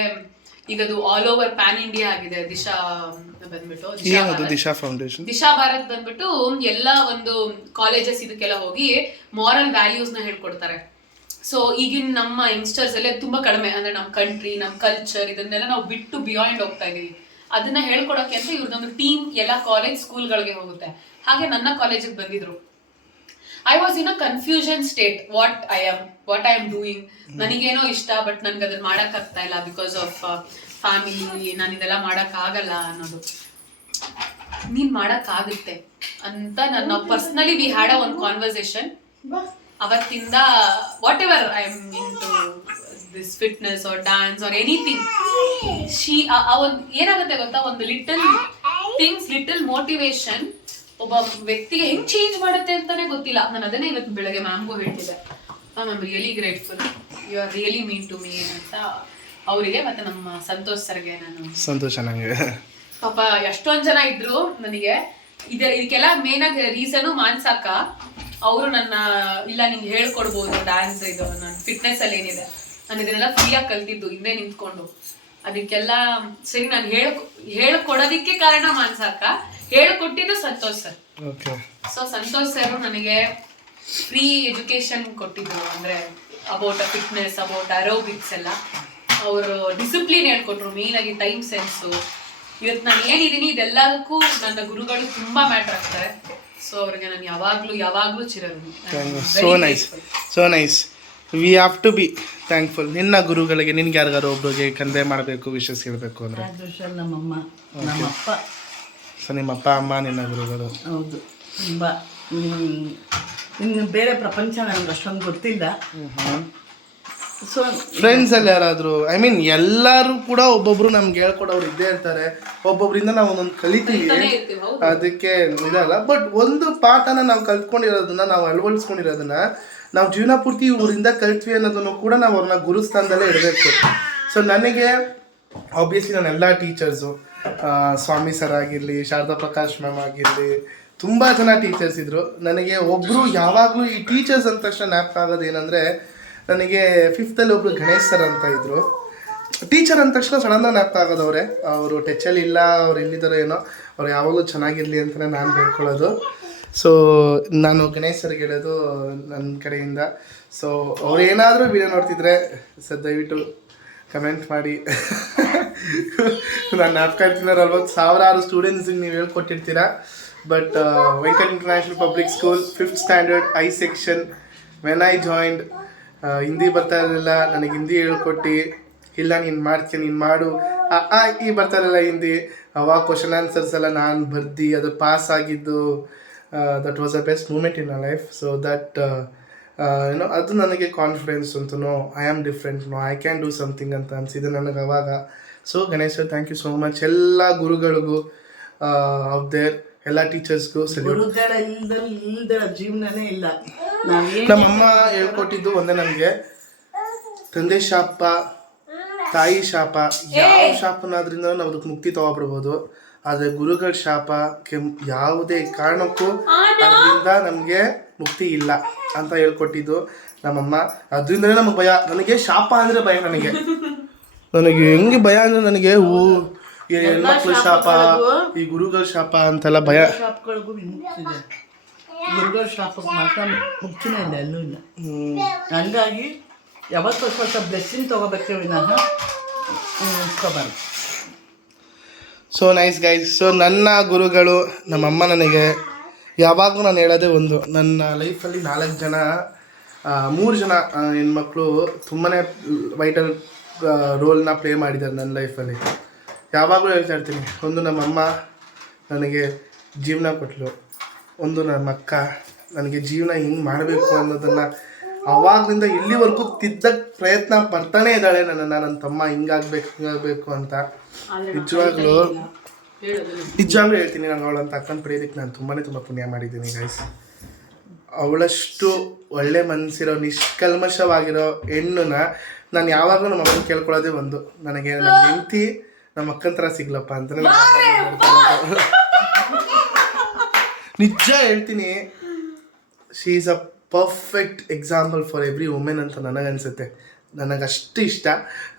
ಈಗ ಅದು ಆಲ್ ಓವರ್ ಪ್ಯಾನ್ ಇಂಡಿಯಾ ಆಗಿದೆ. ದಿಶಾ ಬಂದ್ಬಿಟ್ಟು ದಿಶಾ ಫೌಂಡೇಶನ್, ದಿಶಾ ಭಾರತ್ ಬಂದ್ಬಿಟ್ಟು ಎಲ್ಲ ಒಂದು ಕಾಲೇಜಸ್ ಇದಕ್ಕೆಲ್ಲ ಹೋಗಿ ಮಾರಲ್ ವ್ಯಾಲ್ಯೂಸ್ನ ಹೇಳ್ಕೊಡ್ತಾರೆ. ಸೊ ಈಗಿನ ನಮ್ಮ ಯಂಗ್ಸ್ಟರ್ಸ್ ಎಲ್ಲ ತುಂಬಾ ಕಡಿಮೆ, ಅಂದ್ರೆ ನಮ್ಮ ಕಂಟ್ರಿ, ನಮ್ಮ ಕಲ್ಚರ್ ಇದನ್ನೆಲ್ಲ ನಾವು ಬಿಟ್ಟು ಬಿಯಾಂಡ್ ಹೋಗ್ತಾ ಇದೀವಿ. ಅದನ್ನ ಹೇಳ್ಕೊಡಕ್ಕೆ ಅಂತ ಇವ್ರದೊಂದು ಟೀಮ್ ಎಲ್ಲ ಕಾಲೇಜ್ ಸ್ಕೂಲ್ಗಳಿಗೆ ಹೋಗುತ್ತೆ. ಹಾಗೆ ನನ್ನ ಕಾಲೇಜಿಗೆ ಬಂದಿದ್ರು. I was in a confusion state, what I am doing. ನನಗೇನೋ ಇಷ್ಟ, ಬಟ್ ನನ್ಗೆ ಅದನ್ನ ಮಾಡಕ್ ಆಗ್ತಾ ಇಲ್ಲ ಬಿಕಾಸ್ ಆಫ್ ಫ್ಯಾಮಿಲಿ, ನಾನು ಇದೆಲ್ಲ ಮಾಡಕ್ ಆಗಲ್ಲ ಅನ್ನೋದು. ನೀನ್ ಮಾಡಕ್ ಆಗುತ್ತೆ ಅಂತ ನನ್ನ ಪರ್ಸನಲಿ ವಿ ಹ್ಯಾಡ್ ಒಂದು ಕಾನ್ವರ್ಸೇಷನ್. ಅವತ್ತಿಂದ whatever I am into this fitness or dance or anything, ಏನಾಗುತ್ತೆ ಗೊತ್ತಾ, ಒಂದು ಲಿಟಲ್ ಥಿಂಗ್ಸ್, ಲಿಟಲ್ ಮೋಟಿವೇಶನ್ ಒಬ್ಬ ವ್ಯಕ್ತಿಗೆ ಹೆಂಗ್ ಚೇಂಜ್ ಮಾಡುತ್ತೆ ಅಂತಾನೆ ಗೊತ್ತಿಲ್ಲ. ನಾನು ಅದನ್ನೇ ಇವತ್ತು ಬೆಳಗ್ಗೆ ಮ್ಯಾಮ್ಗೂ ಹೇಳ್ತಿದ್ದೆ. Ma'am I am really grateful, you are really mean to me ಅಂತ ಅವರಿಗೆ, ಮತ್ತೆ ನಮ್ಮ ಸಂತೋಷ್ ಸರ್ಗೆ. ನಾನು ಸಂತೋಷ, ನಂಗೆ ಪಾಪ ಎಷ್ಟೊಂದ್ ಜನ ಇದ್ರು ನನಗೆ ಇದಕ್ಕೆಲ್ಲ ಮೇನ್ ಆಗಿ ರೀಸನು ಮಾನ್ಸಕ್ಕ. ಅವರು ನನ್ನ ಇಲ್ಲ ನಿಂಗೆ ಹೇಳ್ಕೊಡ್ಬೋದು ಡ್ಯಾನ್ಸ್, ಇದು ನನ್ನ ಫಿಟ್ನೆಸ್ ಅಲ್ಲಿ ಏನಿದೆ, ನಾನು ಇದನ್ನೆಲ್ಲ ಫ್ರೀಯಾಗಿ ಕಲ್ತಿದ್ದು ಹಿಂದೆ ನಿಂತ್ಕೊಂಡು. ಅದಕ್ಕೆಲ್ಲ ಸರಿ ನಾನು ಹೇಳ್ಕೊಡೋದಿಕ್ಕೆ ಕಾರಣ ಮಾನ್ಸಕ್ಕ, ಹೇಳ್ಕೊಟ್ಟಿದ್ದು Santosh sir. So Santosh sir ನನಗೆ ಫ್ರೀ ಎಜುಕೇಶನ್ ಕೊಟ್ಟಿದ್ರು, ಅಂದ್ರೆ ಅಬೌಟ್ ಫಿಟ್ನೆಸ್, ಅಬೌಟ್ ಅರೋಬಿಕ್ಸ್ ಎಲ್ಲ. ಅವರು ಡಿಸಿಪ್ಲಿನ್ ಹೇಳ್ಕೊಟ್ರು, ಮೇನ್ ಆಗಿ ಟೈಮ್ ಸೆನ್ಸು. ಇವತ್ತು ನಾನು ಏನಿದ್ದೀನಿ ಇದೆಲ್ಲದಕ್ಕೂ ನನ್ನ ಗುರುಗಳು ತುಂಬಾ ಮ್ಯಾಟರ್ ಆಗ್ತಾರೆ. ಸೊ ಅವ್ರಿಗೆ ನಾನು ಯಾವಾಗ್ಲೂ ಚಿರಋಣಿ. So nice, we have to be thankful. ನಿನ್ನ ಗುರುಗಳಿಗೆ ನಿನ್ಗೆ ಯಾರಿಗಾರು ಒಬ್ಬರಿಗೆ ಕನ್ವೆ ಮಾಡಬೇಕು, ವಿಶಸ್ ಹೇಳಬೇಕು ಅಂದರೆ ನಮ್ಮಮ್ಮ, ನಮ್ಮಪ್ಪ. ಸೊ ನಿಮ್ಮ ಅಪ್ಪ ಅಮ್ಮ ನಿನ್ನ ಗುರುಗಳು. ಹೌದು, ತುಂಬ. ಇನ್ನು ಬೇರೆ ಪ್ರಪಂಚ ನನಗೆ ಅಷ್ಟೊಂದು ಗೊತ್ತಿಲ್ಲ. ಸೊ ಫ್ರೆಂಡ್ಸಲ್ಲಿ ಯಾರಾದರೂ, ಐ ಮೀನ್ ಎಲ್ಲರೂ ಕೂಡ ಒಬ್ಬೊಬ್ರು ನಮ್ಗೆ ಹೇಳ್ಕೊಡೋರು ಇದ್ದೇ ಇರ್ತಾರೆ. ಒಬ್ಬೊಬ್ಬರಿಂದ ನಾವು ಒಂದೊಂದು ಕಲಿತೀವಿ, ಅದಕ್ಕೆ ಇದಲ್ಲ. ಬಟ್ ಒಂದು ಪಾಠನ ನಾವು ಕಲ್ತ್ಕೊಂಡಿರೋದನ್ನ, ನಾವು ಅಳವಡಿಸ್ಕೊಂಡಿರೋದನ್ನ ನಾವು ಜೀವನ ಪೂರ್ತಿ ಊರಿಂದ ಕಲ್ತ್ವಿ ಅನ್ನೋದನ್ನು ಕೂಡ ನಾವು ಅವ್ರನ್ನ ಗುರುಸ್ಥಾನದಲ್ಲೇ ಇರಬೇಕು. ಸೊ ನನಗೆ ಆಬ್ವಿಯಸ್ಲಿ ನಾನು ಎಲ್ಲ ಟೀಚರ್ಸು, ಸ್ವಾಮಿ ಸರ್ ಆಗಿರಲಿ, ಶಾರದಾ ಪ್ರಕಾಶ್ ಮ್ಯಾಮ್ ಆಗಿರಲಿ, ತುಂಬ ಜನ ಟೀಚರ್ಸ್ ಇದ್ದರು. ನನಗೆ ಒಬ್ಬರು ಯಾವಾಗಲೂ ಈ ಟೀಚರ್ಸ್ ಅಂದ ತಕ್ಷಣ ಜ್ಞಾಪಕ ಆಗೋದು ಏನಂದರೆ, ನನಗೆ 5th ಒಬ್ಬರು ಗಣೇಶ್ ಸರ್ ಅಂತ ಇದ್ದರು. ಟೀಚರ್ ಅಂದ ತಕ್ಷಣ ಸಡನ್ನಾಗಿ ಜ್ಞಾಪಕ ಆಗೋದವ್ರೆ. ಅವರು ಟಚಲ್ಲಿ ಇಲ್ಲ, ಅವ್ರು ಎಲ್ಲಿದ್ದಾರೋ ಏನೋ, ಅವ್ರು ಯಾವಾಗಲೂ ಚೆನ್ನಾಗಿರಲಿ ಅಂತಲೇ ನಾನು ಬೇಡ್ಕೊಳ್ಳೋದು. ಸೊ ನಾನು ಗಣೇಶ್ ಸರ್ಗೆ ಹೇಳೋದು ನನ್ನ ಕಡೆಯಿಂದ. ಸೊ ಅವ್ರು ಏನಾದರೂ ವಿಡಿಯೋ ನೋಡ್ತಿದ್ರೆ ಸರ್ ದಯವಿಟ್ಟು ಕಮೆಂಟ್ ಮಾಡಿ. ನಾನು ನಾಪ್ಕಾಡ್ತೀನಿ 40,000 ಸ್ಟೂಡೆಂಟ್ಸಿಗೆ ನೀವು ಹೇಳ್ಕೊಟ್ಟಿರ್ತೀರಾ. But Venkat international public school 5th standard I section when I joined Hindi ಬರ್ತಾ ಇರಲಿಲ್ಲ. ನನಗೆ ಹಿಂದಿ ಹೇಳ್ಕೊಟ್ಟು, ಇಲ್ಲ ನೀನು ಮಾಡ್ತೀನಿ, ನೀನು ಮಾಡು, ಈ ಬರ್ತಾ ಇರಲಿಲ್ಲ ಹಿಂದಿ. ಅವಾಗ ಕ್ವಶನ್ ಆನ್ಸರ್ಸ್ ಎಲ್ಲ ನಾನು ಬರ್ದು ಅದು ಪಾಸ್ ಆಗಿದ್ದು. That was the best moment in my life. So that ಏನೋ ಅದು ನನಗೆ ಕಾನ್ಫಿಡೆನ್ಸ್ ಅಂತನೋ, I am different, no I can do something ಅಂತ ಅನಿಸಿದೆ ನನಗೆ ಅವಾಗ. So Ganesh sir, thank you so much. ಎಲ್ಲ ಗುರುಗಳಿಗೂ ಆಫ್ ದೇರ್, ಎಲ್ಲ ಟೀಚರ್ಸ್ಗೂ ಸಲ್ಯೂಟ್. ಗುರುಗಳ ಇಲ್ದ ಜೀವನನೇ ಇಲ್ಲ. ನಮ್ಮಮ್ಮ ಹೇಳ್ಕೊಟ್ಟಿದ್ದು ಒಂದೇ ನನಗೆ, ತಂದೆ ಶಾಪ, ತಾಯಿ ಶಾಪ, ಯಾವ ಶಾಪನಾದ್ರಿಂದ ನಾವು ಅದಕ್ಕೆ ಮುಕ್ತಿ ತಗೊಬಿಡ್ಬೋದು. ಆದರೆ ಗುರುಗಳ ಶಾಪ ಯಾವುದೇ ಕಾರಣಕ್ಕೂ ಅದರಿಂದ ನಮಗೆ ಮುಕ್ತಿ ಇಲ್ಲ ಅಂತ ಹೇಳ್ಕೊಟ್ಟಿದ್ದು ನಮ್ಮಮ್ಮ. ಅದರಿಂದಲೇ ನಮಗೆ ಭಯ. ನನಗೆ ಶಾಪ ಅಂದರೆ ಭಯ. ನನಗೆ ಹೆಂಗೆ ಭಯ ಅಂದರೆ ನನಗೆ ಈ ಹೆಣ್ಮಕ್ಳ ಶಾಪ, ಈ ಗುರುಗಳ ಶಾಪ ಅಂತೆಲ್ಲ ಭಯ. ಶಾಪಗಳಿಗೂ ಮುಕ್ತಿದೆ, ಗುರುಗಳ ಶಾಪಕ್ಕೆ ಮಾತ್ರ ಮುಕ್ತಿನೇ ಇಲ್ಲ, ಎಲ್ಲೂ ಇಲ್ಲ. ಹಂಗಾಗಿ ಯಾವತ್ತೂ ಸ್ವಲ್ಪ ಬ್ಲೆಸ್ಸಿಂಗ್ ತೊಗೋಬೇಕೆ ವಿನಃ ಇಸ್ಕೋಬಾರ್ದು. So nice guys. ಸೊ ನನ್ನ ಗುರುಗಳು ನಮ್ಮಮ್ಮ. ನನಗೆ ಯಾವಾಗಲೂ ನಾನು ಹೇಳೋದೇ ಒಂದು, ನನ್ನ ಲೈಫಲ್ಲಿ 4 ಜನ 3 ಜನ ಹೆಣ್ಮಕ್ಳು ತುಂಬಾ ವೈಟಲ್ ರೋಲ್ನ ಪ್ಲೇ ಮಾಡಿದ್ದಾರೆ ನನ್ನ ಲೈಫಲ್ಲಿ. ಯಾವಾಗಲೂ ಹೇಳ್ತಾ ಇರ್ತೀನಿ, ಒಂದು ನಮ್ಮಮ್ಮ ನನಗೆ ಜೀವನ ಕೊಟ್ಟಳು, ಒಂದು ನಮ್ಮ ಅಕ್ಕ ನನಗೆ ಜೀವನ ಹಿಂಗೆ ಮಾಡಬೇಕು ಅನ್ನೋದನ್ನು ಅವಾಗಲಿಂದ ಇಲ್ಲಿವರೆಗೂ ತಿದ್ದಕ್ಕೆ ಪ್ರಯತ್ನ ಪಡ್ತಾನೇ ಇದ್ದಾಳೆ. ನನ್ನ ತಮ್ಮ ಹಿಂಗಾಗಬೇಕು ಅಂತ. ನಿಜವಾಗ್ಲೂ ಹೇಳ್ತೀನಿ, ನಾನು ಅವಳಂತ ಅಕ್ಕನ ಪಡೆಯೋದಕ್ಕೆ ನಾನು ತುಂಬ ಪುಣ್ಯ ಮಾಡಿದ್ದೀನಿ ಗೈಸ್. ಅವಳಷ್ಟು ಒಳ್ಳೆ ಮನಸ್ಸಿರೋ, ನಿಷ್ಕಲ್ಮಶವಾಗಿರೋ ಹೆಣ್ಣನ್ನ ನಾನು ಯಾವಾಗಲೂ ನಮ್ಮ ಅಮ್ಮನ ಕೇಳ್ಕೊಳ್ಳೋದೇ ಒಂದು, ನನಗೆ ನನ್ನ ಹೆಂಡತಿ ನಮ್ಮ ಅಕ್ಕನ ಥರ ಸಿಗ್ಲಪ್ಪ ಅಂತ. ನಿಜ ಹೇಳ್ತೀನಿ, she is a perfect example for every women ಅಂತ ನನಗನ್ಸುತ್ತೆ. ನನಗಷ್ಟು ಇಷ್ಟ.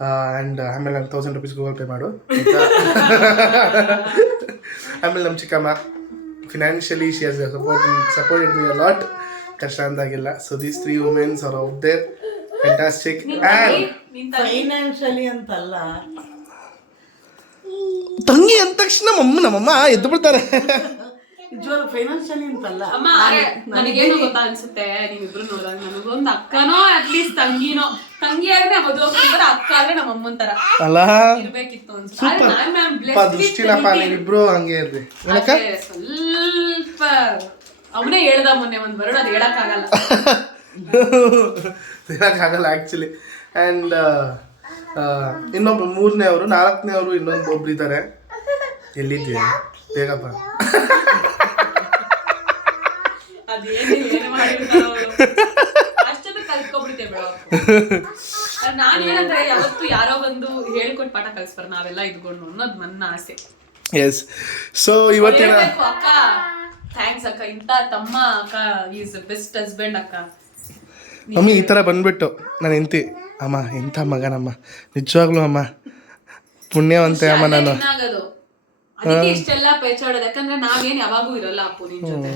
ಆ್ಯಂಡ್ ಆಮೇಲೆ ನಾನು 1000 ರೂಪೀಸ್ ಗೂಗಲ್ ಪೇ ಮಾಡು. ಆಮೇಲೆ ನಮ್ಮ ಚಿಕ್ಕಮ್ಮ financially she has supported me a lot. ಕಷ್ಟ ಅಂದಾಗಿಲ್ಲ. So these 3 womens are out there, fantastic. And financially ಅಂತಲ್ಲ, ತಂಗಿ ಅಂದ ತಕ್ಷಣ ನಮ್ಮಮ್ಮ ಎದ್ದು ಬಿಡ್ತಾರೆ. ನಿಜವಾಗ್ಲೂ ಫೈನಾನ್ಷಿಯಲಿ ಅಂತಲ್ಲ. ಅಮ್ಮ ನನಗೇನು ಗೊತ್ತಾ ಅನ್ಸುತ್ತೆ, ನೀವಿಬ್ರು ನೋಡಿದಾಗ ನನಗೊಂದು ಅಕ್ಕನೋ ಅಟ್ಲೀಸ್ಟ್ ತಂಗಿನೋ, ತಂಗಿ ಆದ್ರೆ ಮದುವೆ ಅಕ್ಕ ಆದ್ರೆ ನಮ್ಮ ಅಮ್ಮನ ತರ ಇರ್ಬೇಕಿತ್ತು ಅನ್ಸುತ್ತೆ. ದೃಷ್ಟಿನಪ್ಪ, ನೀವಿಬ್ರು ಹಂಗೆ ಇರ್ರಿ. ಸ್ವಲ್ಪ ಅವನೇ ಹೇಳ್ದ ಮೊನ್ನೆ ಒಂದ್ ವರ್ಡ್, ಅದು ಹೇಳಕ್ಕಾಗಲ್ಲ ಆ್ಯಕ್ಚುಲಿ. ಆ್ಯಂಡ್ ಇನ್ನೊಬ್ರು 3ನೇ ಅವರು, 4ನೇ ಅವರು ಇನ್ನೊಂದು ಒಬ್ರಿದ್ದಾರೆ. ಎಲ್ಲಿದ್ದೀವಿ ಬೇಗಪ್ಪ. ಅಷ್ಟೊಂದು ಕಲ್ತ್ಕೊಬಿಡ್ತೇವೆ ಬೇಡ. ನಾನೇನಂದ್ರೆ ಯಾವತ್ತು ಯಾರೋ ಬಂದು ಹೇಳ್ಕೊಟ್ಟು ಪಾಠ ಕಲಿಸ್ಬಾರ, ನಾವೆಲ್ಲ ಇದ್ಕೊಂಡು ಅನ್ನೋದು ನನ್ನ ಆಸೆ. ಎಸ್. ಸೊ ಇವತ್ತಿನ ಅಕ್ಕ ಥ್ಯಾಂಕ್ಸ್ ಅಕ್ಕ, ಇಂಥ ತಮ್ಮ ಅಕ್ಕ ಈಸ್ ಬೆಸ್ಟ್ ಹಸ್ಬೆಂಡ್ ಅಕ್ಕ. ಮಮ್ಮಿ ಈ ಥರ ಬಂದ್ಬಿಟ್ಟು ನಾನು ಹೆಂಡ್ತಿ, ಅಮ್ಮ ಎಂಥ ಮಗನಮ್ಮ, ನಿಜವಾಗ್ಲೂ ಅಮ್ಮ ಪುಣ್ಯವಂತೆ ಅಮ್ಮ ನಾನು. ಅದಕ್ಕೆ ಇಷ್ಟೆಲ್ಲ ಪೇಚಾಡೋದು, ಯಾಕಂದ್ರೆ ನಾವೇನ್ ಯಾವಾಗೂ ಇರಲ್ಲ ಅಪ್ಪು ನಿನ್ ಜೊತೆ,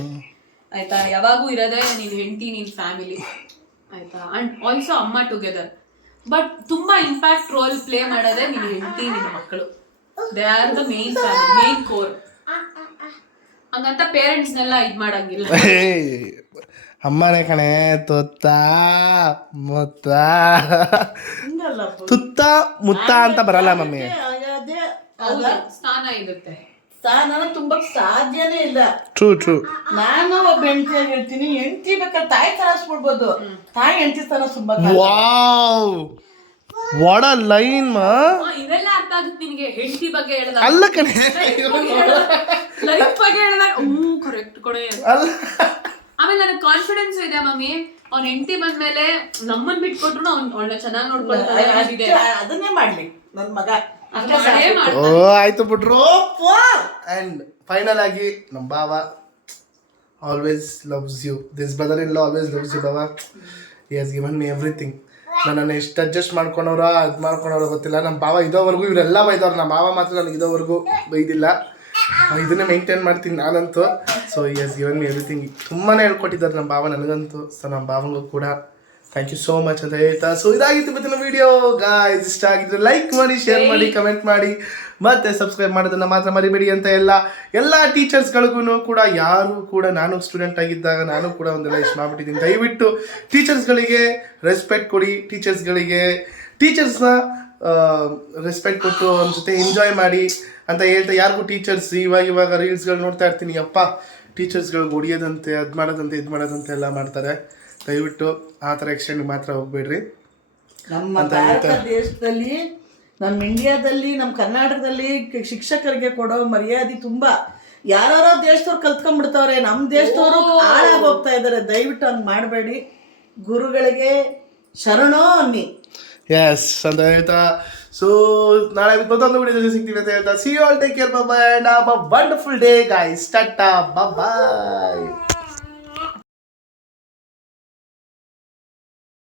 ಆಯ್ತಾ? ಯಾವಾಗೂ ಇರೋದೇ ನೀನ್ ಹೆಂಡತಿ, ನಿನ್ ಫ್ಯಾಮಿಲಿ, ಆಯ್ತಾ? ಅಂಡ್ ಆಲ್ಸೋ ಅಮ್ಮ ಟುಗೆದರ್. ಬಟ್ ತುಂಬಾ ಇಂಪ್ಯಾಕ್ಟ್ ರೋಲ್ ಪ್ಲೇ ಮಾಡೋದೇ ನಿನ್ ಹೆಂಡತಿ, ನಿನ್ ಮಕ್ಕಳು. They are the main family, main core. ಹಂಗಂತ ಪೇರೆಂಟ್ಸ್ನೆಲ್ಲ ಇದ್ ಮಾಡಂಗಿಲ್ಲ. ಅಮ್ಮನೇ ಕಣೆ, ತುತ್ತ ಮುತ್ತ ಅಂತ ಬರಲ್ಲ ಮಮ್ಮಿ. ಸ್ಥಾನ ಇರುತ್ತೆ, ಸ್ಥಾನ ತುಂಬಕ್ ಸಾಧ್ಯನೇ ಇಲ್ಲ. ಟ್ರೂ. ನಾನು ಒಬ್ಬ ಹೆಂಡತಿಯಾಗಿ ಹೇಳ್ತೀನಿ, ಹೆಂಡತಿ ಬೇಕಾದ್ರೆ ತಾಯಿ ತರಿಸ್ಬಿಡ್ಬೋದು, ತಾಯಿ ಹೆಂಡತಿ ಸ್ಥಾನ ತುಂಬಾ. ವಾವ್, ವಾಟ್ ಅ ಲೈನ್ ಮಾ. ಇವೆಲ್ಲ ಅರ್ಥ ಆಗುತ್ತೆ ನಿನಗೆ ಹೆಂಡತಿ ಬಗ್ಗೆ ಹೇಳಿದಾಗ. ಅಲ್ಲ ಕಣೆ, ಲೈಫ್ ಬಗ್ಗೆ ಹೇಳಿದಾಗ ಕರೆಕ್ಟ್ ಕೊಡೆ. ಆಮೇಲೆ ನನಗೆ ಕಾನ್ಫಿಡೆನ್ಸ್ ಇದೆ ಮಮ್ಮಿ, ಅವ್ನ ಹೆಂಡತಿ ಬಂದ್ಮೇಲೆ ನಮ್ಮನ್ ಬಿಟ್ಕೊಟ್ರು ಅವ್ನ ಚೆನ್ನಾಗಿ ನೋಡ್ಕೊಳ್ತಾರೆ. ಅದನ್ನೇ ಮಾಡ್ಲಿ ನನ್ ಮಗ. ಓ ಆಯ್ತು ಬಿಟ್ರು. ಅಂಡ್ ಫೈನಲ್ ಆಗಿ ನಮ್ಮ ಬಾವ always loves you. This brother in law always loves you bava. He has given me everything. ನನ್ನನ್ನು ಎಷ್ಟು ಅಡ್ಜಸ್ಟ್ ಮಾಡ್ಕೊಂಡವ್ರ ಅದು ಮಾಡ್ಕೊಂಡವ್ರ ಗೊತ್ತಿಲ್ಲ. ನಮ್ಮ ಬಾವ ಇರೋವರೆಗೂ ಇವರೆಲ್ಲ ಬೈದವ್ರು, ನಮ್ಮ ಬಾವ ಮಾತ್ರ ನನಗೆ ಇರೋವರೆಗೂ ಬೈದಿಲ್ಲ. ಇದನ್ನೇ ಮೇಂಟೈನ್ ಮಾಡ್ತೀನಿ ನಾನಂತೂ. So he has given me everything. ತುಂಬಾ ಹೇಳ್ಕೊಟ್ಟಿದ್ದಾರೆ ನಮ್ಮ ಬಾವ ನನಗಂತೂ. ಸೊ ನಮ್ಮ ಬಾವಂಗೂ ಕೂಡ ಥ್ಯಾಂಕ್ ಯು ಸೋ ಮಚ್ ಅಂತ ಹೇಳ್ತಾ ಸೊ ಇದಾಗಿತ್ತು ಇವತ್ತಿನ ವಿಡಿಯೋ ಗಾಯ್ಸ್. ಇಷ್ಟ ಆಗಿದ್ರೆ ಲೈಕ್ ಮಾಡಿ, ಶೇರ್ ಮಾಡಿ, ಕಮೆಂಟ್ ಮಾಡಿ, ಮತ್ತೆ ಸಬ್ಸ್ಕ್ರೈಬ್ ಮಾಡೋದನ್ನ ಮಾತ್ರ ಮರಿಬೇಡಿ ಅಂತ ಎಲ್ಲ ಟೀಚರ್ಸ್ಗಳಿಗೂ ಕೂಡ, ಯಾರು ಕೂಡ ನಾನು ಸ್ಟೂಡೆಂಟ್ ಆಗಿದ್ದಾಗ ನಾನು ಕೂಡ ಒಂದೆಲ್ಲ ಇಷ್ಟ ಮಾಡ್ಬಿಟ್ಟಿದ್ದೀನಿ. ದಯವಿಟ್ಟು ಟೀಚರ್ಸ್ಗಳಿಗೆ ರೆಸ್ಪೆಕ್ಟ್ ಕೊಡಿ, ಟೀಚರ್ಸ್ನ ರೆಸ್ಪೆಕ್ಟ್ ಕೊಟ್ಟು ಅವ್ರ ಜೊತೆ ಎಂಜಾಯ್ ಮಾಡಿ ಅಂತ ಹೇಳ್ತಾ, ಯಾರಿಗೂ ಟೀಚರ್ಸ್ ಇವಾಗ ರೀಲ್ಸ್ಗಳು ನೋಡ್ತಾ ಇರ್ತೀನಿ, ಅಪ್ಪ ಟೀಚರ್ಸ್ಗಳಿಗೆ ಹೊಡಿಯೋದಂತೆ, ಅದು ಮಾಡೋದಂತೆ, ಇದು ಮಾಡೋದಂತೆ ಎಲ್ಲ ಮಾಡ್ತಾರೆ. ದಯವಿಟ್ಟು ಆ ಥರ ಎಕ್ಸ್ಟೆಂಡ್ ಮಾತ್ರ ಹೋಗ್ಬೇಡ್ರಿ. ನಮ್ಮ ಭಾರತ ದೇಶದಲ್ಲಿ, ನಮ್ಮ ಇಂಡಿಯಾದಲ್ಲಿ, ನಮ್ಮ ಕರ್ನಾಟಕದಲ್ಲಿ ಶಿಕ್ಷಕರಿಗೆ ಕೊಡೋ ಮರ್ಯಾದೆ ತುಂಬಾ ಯಾರೋ ದೇಶದವ್ರು ಕಲ್ತ್ಕೊಂಡ್ಬಿಡ್ತಾವ್ರೆ, ನಮ್ಮ ದೇಶದವರು ಹಾಳಾಗಿ ಹೋಗ್ತಾ ಇದ್ದಾರೆ. ದಯವಿಟ್ಟು ಹಂಗೆ ಮಾಡಬೇಡಿ. ಗುರುಗಳಿಗೆ ಶರಣೋ ಅನ್ನಿ. ಎಸ್ ಅಂತ ಹೇಳ್ತಾ ಸೊ ನಾಳೆ ಮತ್ತೊಂದು ವಿಡಿಯೋದಲ್ಲಿ ಸಿಗ್ತೀವಿ ಅಂತ ಹೇಳ್ತಾ see you all, take care, bye bye and have a wonderful day guys. Tata, bye by.